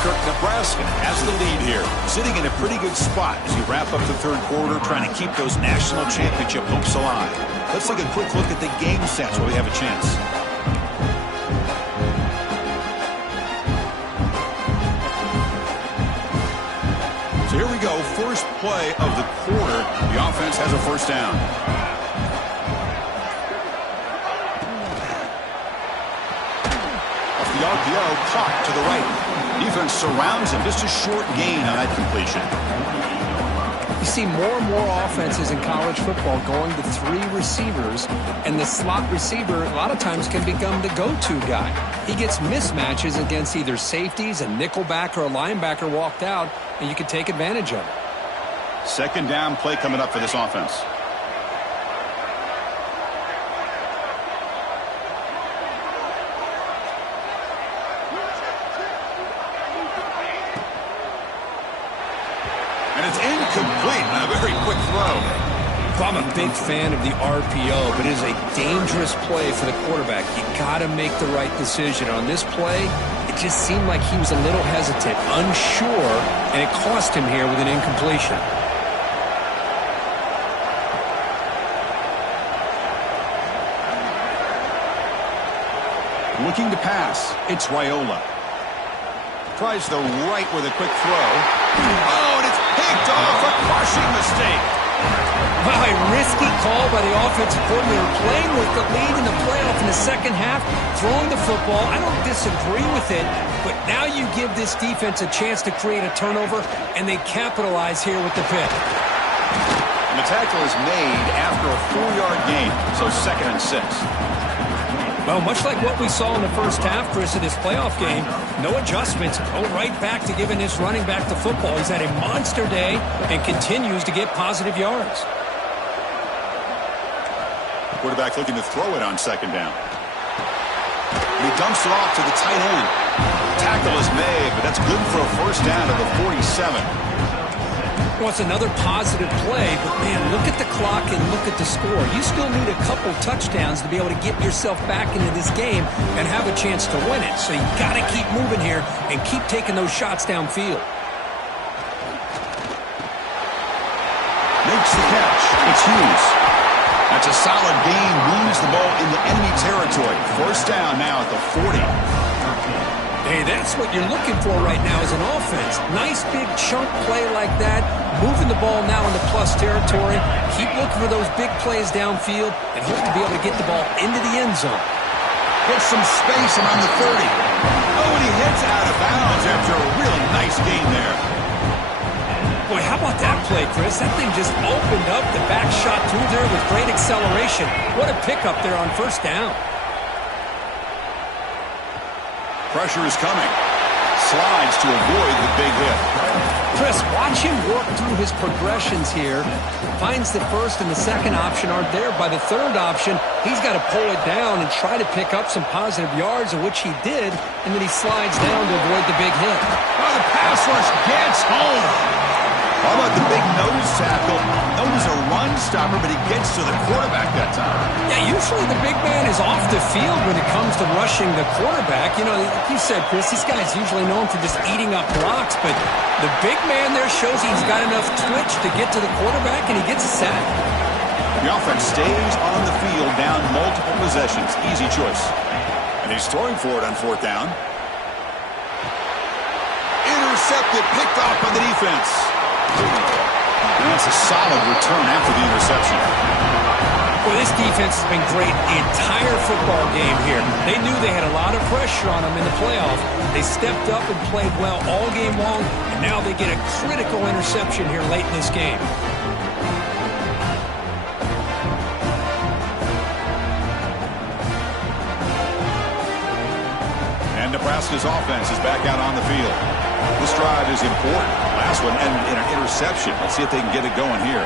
Nebraska has the lead here, sitting in a pretty good spot as you wrap up the 3rd quarter, trying to keep those national championship hopes alive. Let's take a quick look at the game stats where we have a chance. So here we go, first play of the quarter. The offense has a first down. Off the RPO, caught to the right. Defense surrounds him. Just a short gain on that completion. You see more and more offenses in college football going to 3 receivers, and the slot receiver a lot of times can become the go-to guy. He gets mismatches against either safeties, a nickelback, or a linebacker walked out, and you can take advantage of it. 2nd down play coming up for this offense. Incomplete on a very quick throw. I'm a big fan of the RPO, but it is a dangerous play for the quarterback. You got to make the right decision. On this play, it just seemed like he was a little hesitant, unsure, and it cost him here with an incompletion. Looking to pass, it's Raiola. Tries the right with a quick throw. Oh, and it's picked off, a crushing mistake. Wow, a risky call by the offensive coordinator, playing with the lead in the playoff in the second half, throwing the football. I don't disagree with it, but now you give this defense a chance to create a turnover, and they capitalize here with the pick. And the tackle is made after a 4-yard gain, so 2nd and 6. Well, much like what we saw in the first half, Chris, of this playoff game, no adjustments. Go right back to giving this running back the football. He's had a monster day and continues to get positive yards. Quarterback looking to throw it on 2nd down. He dumps it off to the tight end. Tackle is made, but that's good for a first down to the 47. Well, it's another positive play, but, man, look at the clock and look at the score. You still need a couple touchdowns to be able to get yourself back into this game and have a chance to win it. So you got to keep moving here and keep taking those shots downfield. Makes the catch. It's Hughes. That's a solid gain. Moves the ball into enemy territory. First down now at the 40. Hey, that's what you're looking for right now as an offense. Nice big chunk play like that. Moving the ball now into plus territory. Keep looking for those big plays downfield and hope to be able to get the ball into the end zone. Gets some space around the 30. Oh, and he hits out of bounds after a really nice gain there. Boy, how about that play, Chris? That thing just opened up. The back shot through there with great acceleration. What a pickup there on first down. Pressure is coming. Slides to avoid the big hit. Chris, watch him work through his progressions here. Finds the first and the second option aren't there. By the third option, he's got to pull it down and try to pick up some positive yards, of which he did, and then he slides down to avoid the big hit. Oh, the pass rush gets home. How about the big nose tackle? Known as a run stopper, but he gets to the quarterback that time. Yeah, usually the big man is off the field when it comes to rushing the quarterback. You know, like you said, Chris, this guy's usually known for just eating up blocks, but the big man there shows he's got enough twitch to get to the quarterback, and he gets a sack. The offense stays on the field, down multiple possessions. Easy choice. And he's throwing for it on 4th down. Intercepted, picked off by the defense. And that's a solid return after the interception. Well, this defense has been great the entire football game here. They knew they had a lot of pressure on them in the playoff. They stepped up and played well all game long, and now they get a critical interception here late in this game. And Nebraska Nebraska's offense is back out on the field. This drive is important. Last one ended in an interception. Let's see if they can get it going here.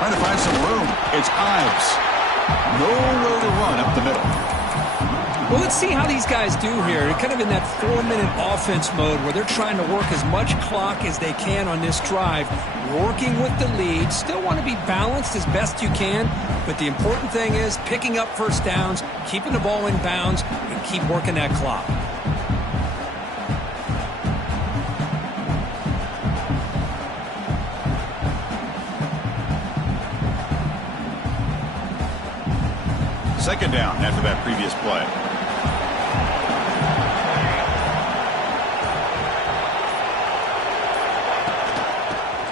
Trying to find some room. It's Ives. Nowhere to run up the middle. Well, let's see how these guys do here. They're kind of in that 4-minute offense mode where they're trying to work as much clock as they can on this drive, working with the lead. Still want to be balanced as best you can, but the important thing is picking up first downs, keeping the ball in bounds, and keep working that clock. Second down after that previous play.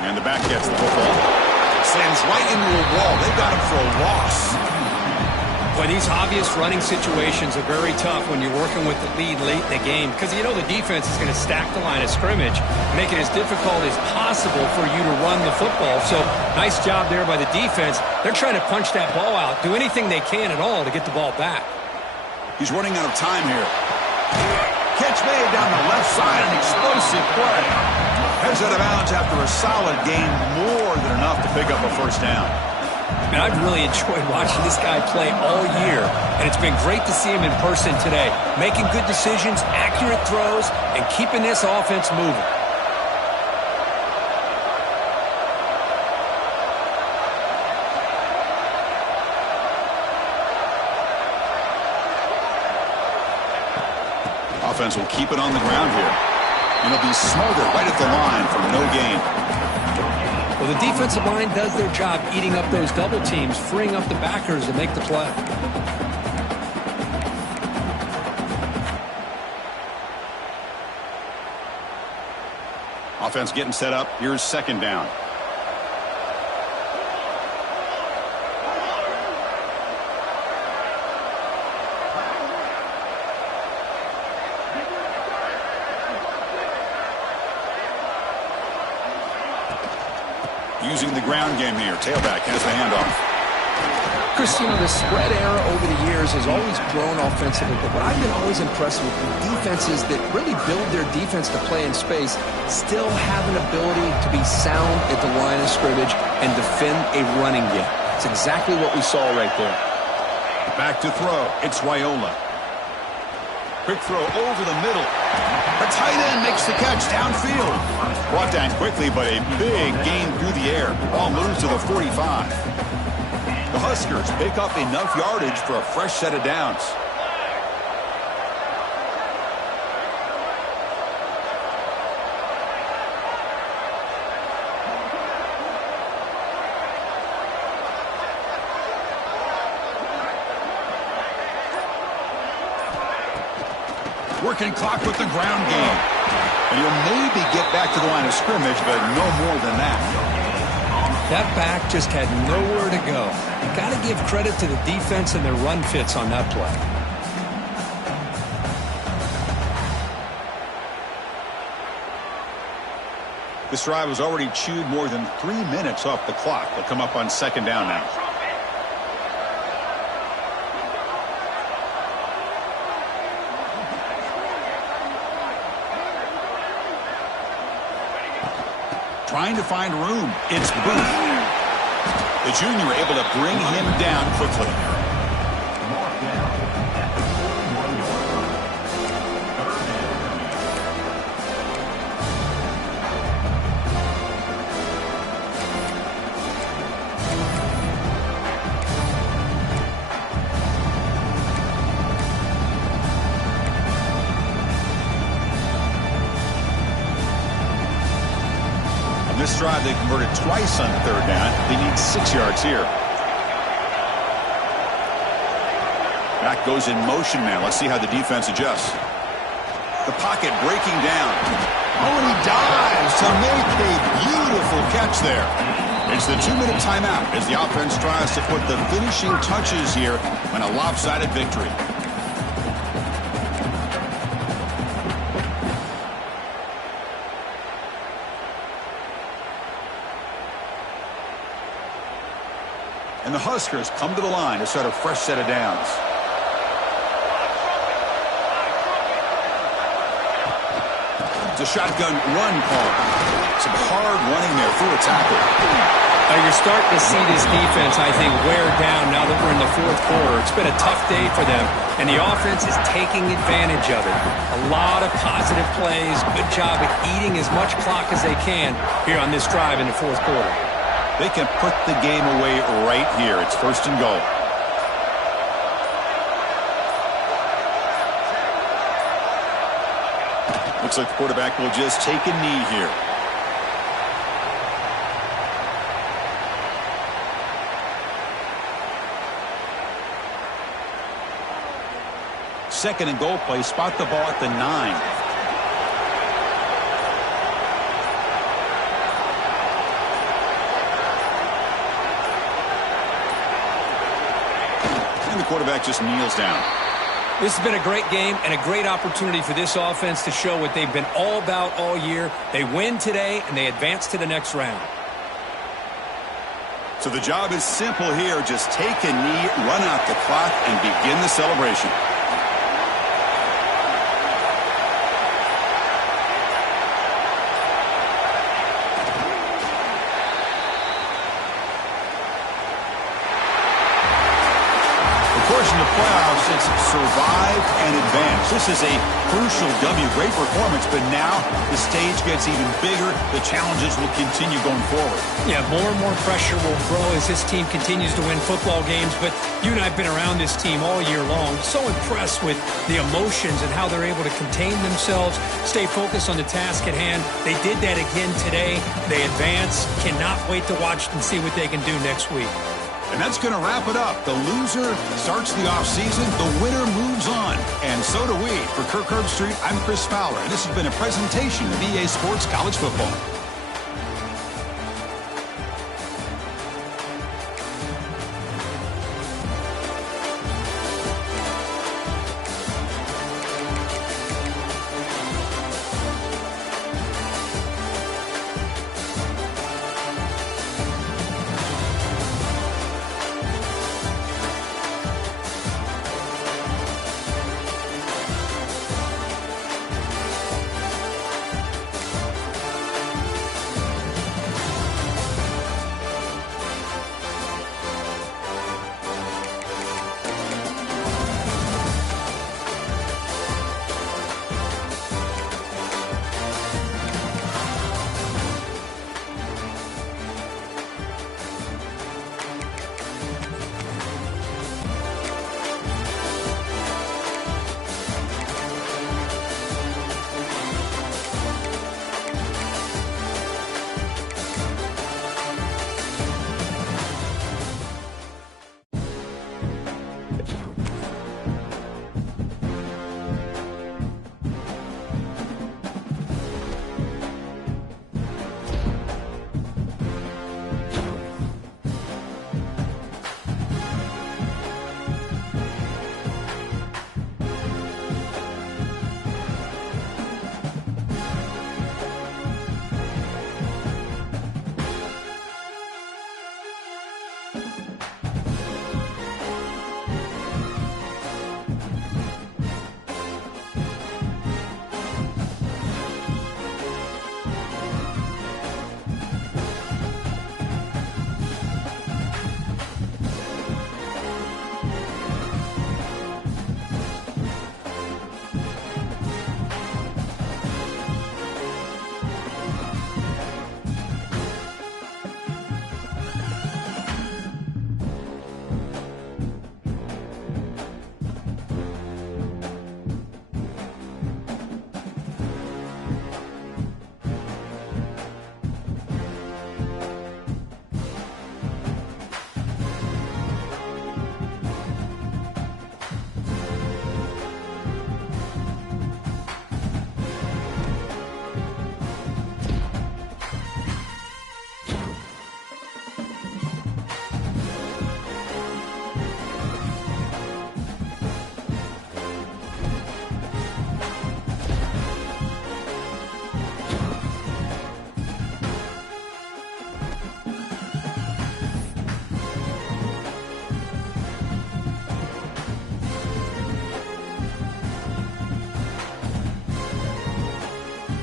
And the back gets the football. Slams right into a wall. They've got him for a loss. Boy, these obvious running situations are very tough when you're working with the lead late in the game because you know the defense is going to stack the line of scrimmage, make it as difficult as possible for you to run the football. So nice job there by the defense. They're trying to punch that ball out, do anything they can at all to get the ball back. He's running out of time here. Catch made down the left side, an explosive play. Heads out of bounds after a solid gain, more than enough to pick up a first down. Man, I've really enjoyed watching this guy play all year, and it's been great to see him in person today, making good decisions, accurate throws, and keeping this offense moving. Offense will keep it on the ground here. And it'll be smothered right at the line for no gain. Well, the defensive line does their job eating up those double teams, freeing up the backers to make the play. Offense getting set up. Here's second down. Using the ground game here. Tailback has the handoff. Chris, you know, the spread era over the years has always grown offensively, but what I've been always impressed with defenses that really build their defense to play in space still have an ability to be sound at the line of scrimmage and defend a running game. It's exactly what we saw right there. Back to throw. It's Raiola. Quick throw over the middle. The tight end makes the catch downfield. Brought down quickly, but a big gain through the air. Ball moves to the 45. The Huskers pick up enough yardage for a fresh set of downs. Working clock with the ground game. And he'll maybe get back to the line of scrimmage, but no more than that. That back just had nowhere to go. Got to give credit to the defense and their run fits on that play. This drive has already chewed more than 3 minutes off the clock. They'll come up on second down now. Trying to find room. It's Booth. The junior able to bring him down quickly. This drive, they converted twice on third down. They need 6 yards here. Back goes in motion now. Let's see how the defense adjusts. The pocket breaking down. Oh, and he dives to make a beautiful catch there. It's the 2-minute timeout as the offense tries to put the finishing touches here on a lopsided victory. And the Huskers come to the line to start a fresh set of downs. It's a shotgun run call. Some hard running there through a tackle. You're starting to see this defense, I think, wear down now that we're in the fourth quarter. It's been a tough day for them, and the offense is taking advantage of it. A lot of positive plays. Good job at eating as much clock as they can here on this drive in the fourth quarter. They can put the game away right here. It's first and goal. Looks like the quarterback will just take a knee here. Second and goal play. Spot the ball at the 9. And the quarterback just kneels down. This has been a great game and a great opportunity for this offense to show what they've been all about all year. They win today, and they advance to the next round. So the job is simple here. Just take a knee, run out the clock, and begin the celebration. In the playoffs, it's survive and advance. This is a crucial W. Great performance, but now the stage gets even bigger. The challenges will continue going forward. Yeah, more and more pressure will grow as this team continues to win football games, but you and I have been around this team all year long. So impressed with the emotions and how they're able to contain themselves, stay focused on the task at hand. They did that again today. They advance. Cannot wait to watch and see what they can do next week. And that's going to wrap it up. The loser starts the offseason. The winner moves on. And so do we. For Kirk Herbstreit, I'm Chris Fowler. And this has been a presentation of EA Sports College Football.